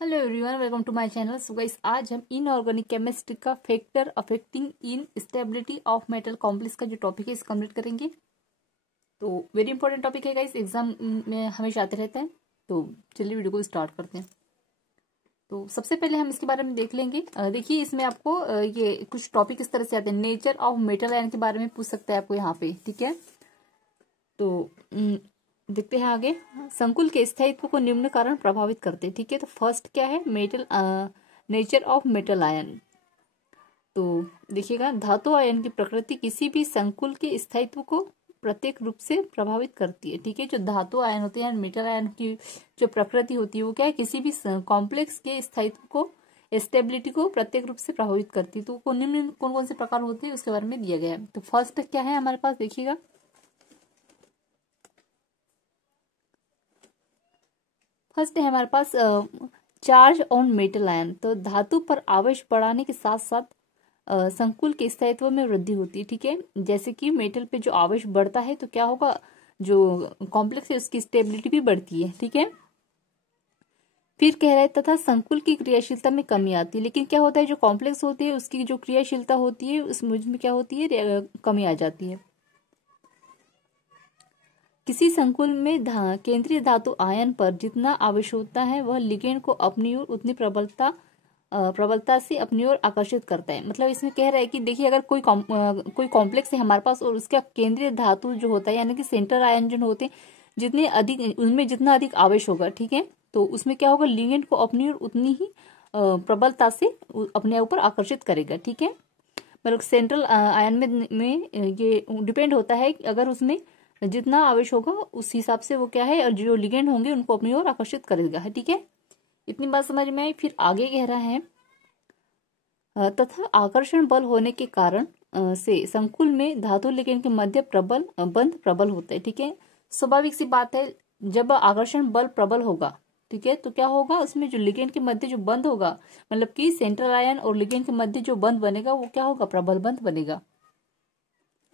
Hello everyone, welcome to my channel. So guys, आज हम inorganic chemistry का factor affecting in stability of metal complex का जो topic है इसे कंप्लीट करेंगे। तो वेरी इंपॉर्टेंट टॉपिक है गाइस, एग्जाम में हमेशा आते रहते हैं। तो चलिए वीडियो को स्टार्ट करते हैं। तो सबसे पहले हम इसके बारे में देख लेंगे। देखिए, इसमें आपको ये कुछ टॉपिक इस तरह से आते हैं। नेचर ऑफ मेटल आयन के बारे में पूछ सकता है आपको यहाँ पे, ठीक है। तो देखते हैं आगे। संकुल के स्थायित्व को निम्न कारण प्रभावित करते हैं, ठीक है। तो फर्स्ट क्या है, metal nature of metal ion. तो देखिएगा, धातु आयन की प्रकृति किसी भी संकुल के स्थायित्व को प्रत्येक रूप से प्रभावित करती है, ठीक है। जो धातु आयन होते हैं, मेटल आयन की जो प्रकृति होती है वो क्या है, किसी भी कॉम्प्लेक्स के स्थायित्व को, स्टेबिलिटी को प्रत्येक रूप से प्रभावित करती है। तो निम्न कौन कौन से प्रकार होते हैं उसके बारे में दिया गया है। तो फर्स्ट क्या है हमारे पास, देखिएगा, फर्स्ट है हमारे पास चार्ज ऑन मेटल आयन। तो धातु पर आवेश बढ़ाने के साथ साथ संकुल के स्थायित्व में वृद्धि होती है, ठीक है। जैसे कि मेटल पे जो आवेश बढ़ता है तो क्या होगा, जो कॉम्प्लेक्स है उसकी स्टेबिलिटी भी बढ़ती है, ठीक है। फिर कह रहे हैं तथा संकुल की क्रियाशीलता में कमी आती है। लेकिन क्या होता है, जो कॉम्प्लेक्स होती है उसकी जो क्रियाशीलता होती है उसमें क्या होती है, कमी आ जाती है। किसी संकुल में केंद्रीय धातु आयन पर जितना आवेश होता है वह लिगेंड को अपनी ओर उतनी प्रबलता से अपनी ओर आकर्षित करता है। मतलब इसमें कह रहा है कि देखिए, अगर कोई कॉम्प्लेक्स है हमारे पास और उसका केंद्रीय धातु जो होता है यानी कि सेंटर आयन जो होते हैं, जितने अधिक उनमें जितना अधिक आवेश होगा, ठीक है, तो उसमें क्या होगा, लिगेंड को अपनी ओर उतनी ही प्रबलता से अपने ऊपर आकर्षित करेगा, ठीक है। मतलब सेंट्रल आयन में ये डिपेंड होता है कि अगर उसमें जितना आवेश होगा उस हिसाब से वो क्या है, और जो लिगेंड होंगे उनको अपनी ओर आकर्षित करेगा, ठीक है। इतनी बात समझ में आई। फिर आगे कह रहा है तथा आकर्षण बल होने के कारण से संकुल में धातु लिगेंड के मध्य बंध प्रबल होता है, ठीक है। स्वाभाविक सी बात है, जब आकर्षण बल प्रबल होगा, ठीक है, तो क्या होगा, उसमें जो लिगेंड के मध्य जो बंध होगा, मतलब कि सेंट्रल आयन और लिगेंड के मध्य जो बंध बनेगा वो क्या होगा, प्रबल बंध बनेगा।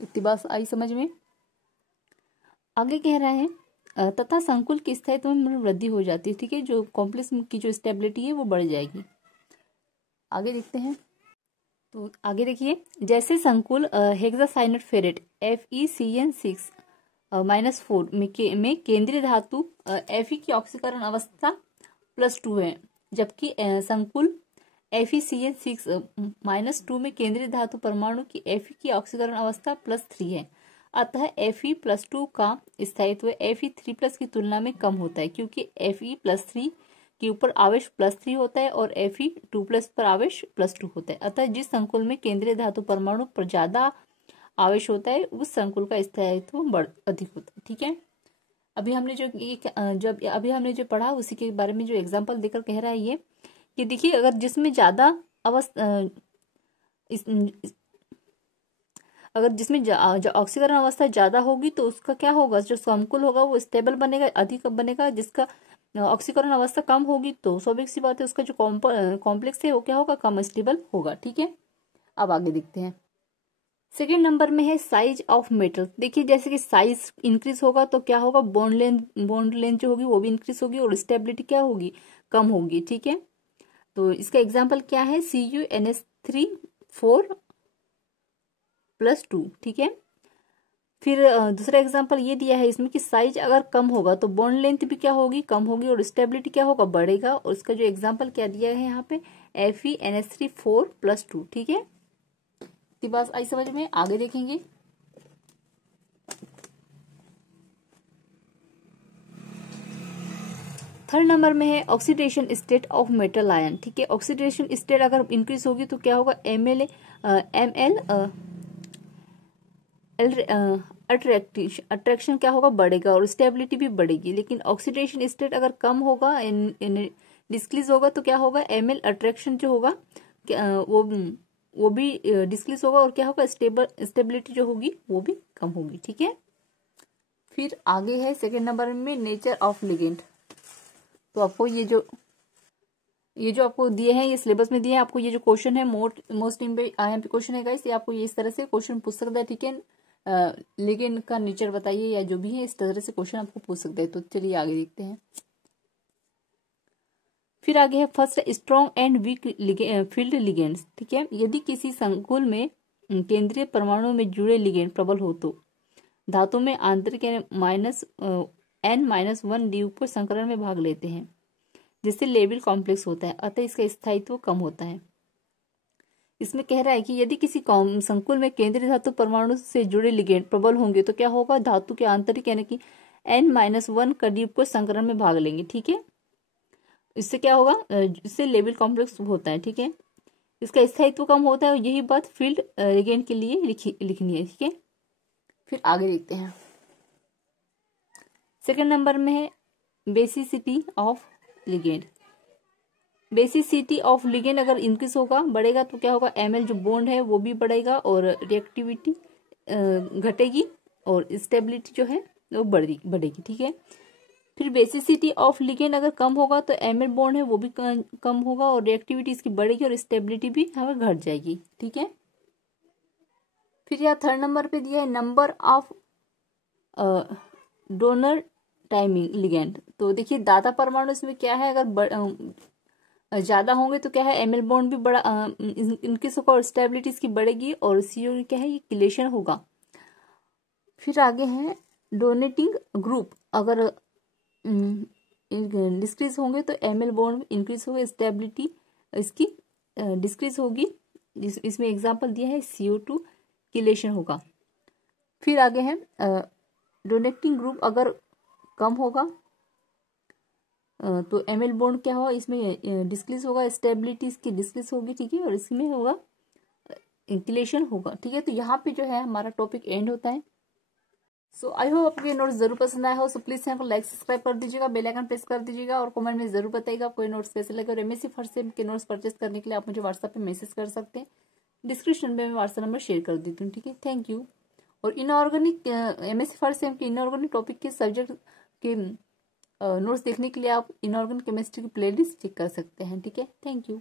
इतनी बात आई समझ में। आगे कह रहा है तथा संकुल के स्थायित्व में वृद्धि हो जाती है, ठीक है। जो कॉम्प्लेक्स की जो स्टेबिलिटी है वो बढ़ जाएगी। आगे देखते हैं। तो आगे देखिए, जैसे संकुल हेक्सासाइनेट फेरेट FeCN6 -4 में केंद्रीय धातु Fe की ऑक्सीकरण अवस्था +2 है, जबकि संकुल FeCN6 -2 में केंद्रीय धातु परमाणु की Fe की ऑक्सीकरण अवस्था +3 है। अतः Fe+2 का स्थायित्व Fe3+ की तुलना में कम होता है, क्योंकि Fe+3 के ऊपर आवेश +3 होता है और Fe2+ पर आवेश +2 होता है। अतः जिस संकुल में केंद्रीय धातु परमाणु पर ज्यादा आवेश होता है उस संकुल का स्थायित्व अधिक होता है, ठीक है। अभी हमने जो पढ़ा उसी के बारे में जो एग्जाम्पल देकर कह रहा है ये, कि देखिए, अगर जिसमें ज्यादा अगर जिसमें ऑक्सीकरण अवस्था ज्यादा होगी तो उसका क्या होगा, जो संकुल होगा वो स्टेबल बनेगा, अधिक बनेगा। जिसका ऑक्सीकरण अवस्था कम होगी तो स्वाभाविक सी बात है उसका जो कॉम्प्लेक्स है वो क्या होगा, कम स्टेबल होगा, ठीक है। अब आगे देखते हैं। सेकेंड नंबर में है साइज ऑफ मेटल। देखिए, जैसे कि साइज इंक्रीज होगा तो क्या होगा, बॉन्ड लेंथ जो होगी वो भी इंक्रीज होगी और स्टेबिलिटी क्या होगी, कम होगी, ठीक है। तो इसका एग्जाम्पल क्या है, CuNS3 4+2, ठीक है। फिर दूसरा एग्जांपल ये दिया है इसमें कि साइज अगर कम होगा तो बॉन्ड लेंथ भी क्या होगी, कम होगी और स्टेबिलिटी क्या होगा, बढ़ेगा। और इसका जो एग्जांपल क्या दिया है यहाँ पे, FeNS3 4+2, ठीक है। इतनी बात आई समझ में। आगे देखेंगे। थर्ड नंबर में है oxidation state of metal ion, ठीक है। ऑक्सीडेशन स्टेट अगर इंक्रीज होगी तो क्या होगा, अट्रैक्शन क्या होगा, बढ़ेगा और स्टेबिलिटी भी बढ़ेगी। लेकिन ऑक्सीडेशन स्टेट अगर कम होगा, डिस्क्रीज होगा तो क्या होगा, ML अट्रैक्शन जो होगा वो भी डिस्क्रीज होगा और क्या होगा, स्टेबिलिटी जो होगी वो भी कम होगी, ठीक है। फिर आगे है सेकेंड नंबर में नेचर ऑफ लिगेंड। तो आपको ये जो आपको दिए हैं, ये सिलेबस में दिए हैं आपको, ये जो क्वेश्चन है मोस्ट IMP क्वेश्चन है गाइस, ये आपको ये इस तरह से क्वेश्चन पूछ सकता है, ठीक है। लिगेंड का नेचर बताइए या जो भी है, इस तरह से क्वेश्चन आपको पूछ सकते हैं। तो चलिए आगे देखते हैं। फिर आगे है first strong and weak field ligands. ठीक है, यदि किसी संकुल में केंद्रीय परमाणु में जुड़े लिगेंड प्रबल हो तो धातु में आंतरिक N-1 द्वीपों संकरण में भाग लेते हैं, जिससे लेबल कॉम्प्लेक्स होता है, अतः इसका स्थायित्व कम होता है। इसमें कह रहा है कि यदि किसी संकुल में केंद्रीय धातु परमाणु से जुड़े लिगेंड प्रबल होंगे तो क्या होगा, धातु के आंतरिक यानी कि N-1 कड़ीब को संकरण में भाग लेंगे। ठीक है, इससे क्या होगा, इससे लेबल कॉम्प्लेक्स होता है। ठीक है, इसका स्थायित्व कम होता है और यही बात फील्ड लिगेंड के लिए लिखनी है। ठीक है, फिर आगे देखते हैं। सेकंड नंबर में है basicity of ligand. Basicity of ligand अगर इंक्रीज होगा, बढ़ेगा, तो क्या होगा, ML जो बॉन्ड है वो भी बढ़ेगा और रिएक्टिविटी घटेगी और स्टेबिलिटी जो है वो बढ़ेगी। ठीक है, फिर बेसिसिटी ऑफ लिगेंड अगर कम होगा तो ML बॉन्ड है वो भी कम होगा और रिएक्टिविटी इसकी बढ़ेगी और स्टेबिलिटी भी हमें घट जाएगी। ठीक है, फिर यहाँ थर्ड नंबर पे दिया है number of donor timing ligand. तो देखिए दाता परमाणु इसमें क्या है, अगर ज्यादा होंगे तो क्या है, ML बॉन्ड भी बड़ा इनकी और स्टेबिलिटी इसकी बढ़ेगी और CO क्या है, ये किलेशन होगा। फिर आगे है डोनेटिंग ग्रुप अगर डिस्क्रीज होंगे तो ML बॉन्ड इंक्रीज होगा, स्टेबिलिटी इसकी डिस्क्रीज होगी। इसमें एग्जांपल दिया है CO2 किलेशन होगा। फिर आगे है डोनेटिंग ग्रुप अगर कम होगा तो ML बॉन्ड क्या होगा, इसमें डिस्क्रीज होगा, स्टेबिलिटी इसकी डिस्क्रीज होगी। ठीक है, और इसमें होगा इंक्लेशन होगा। ठीक है, तो यहाँ पे जो है हमारा टॉपिक एंड होता है। सो आई होप आपको ये नोट्स जरूर पसंद आया हो। सो प्लीज चैनल को लाइक सब्सक्राइब कर दीजिएगा, बेल आइकन प्रेस कर दीजिएगा और कमेंट में जरूर बताइएगा आपको ये नोट्स कैसे लगे। और MSc फर्स्ट सेम के नोट्स परचेस करने के लिए आप मुझे व्हाट्सएप पे मैसेज कर सकते हैं, डिस्क्रिप्शन में मैं व्हाट्सएप नंबर शेयर कर देती हूँ। ठीक है, थैंक यू। और इनऑर्गेनिक MSc फर्स्ट सेम के इनऑर्गेनिक टॉपिक के सब्जेक्ट के नोट्स देखने के लिए आप इनऑर्गेनिक केमिस्ट्री की प्लेलिस्ट चेक कर सकते हैं। ठीक है, थैंक यू।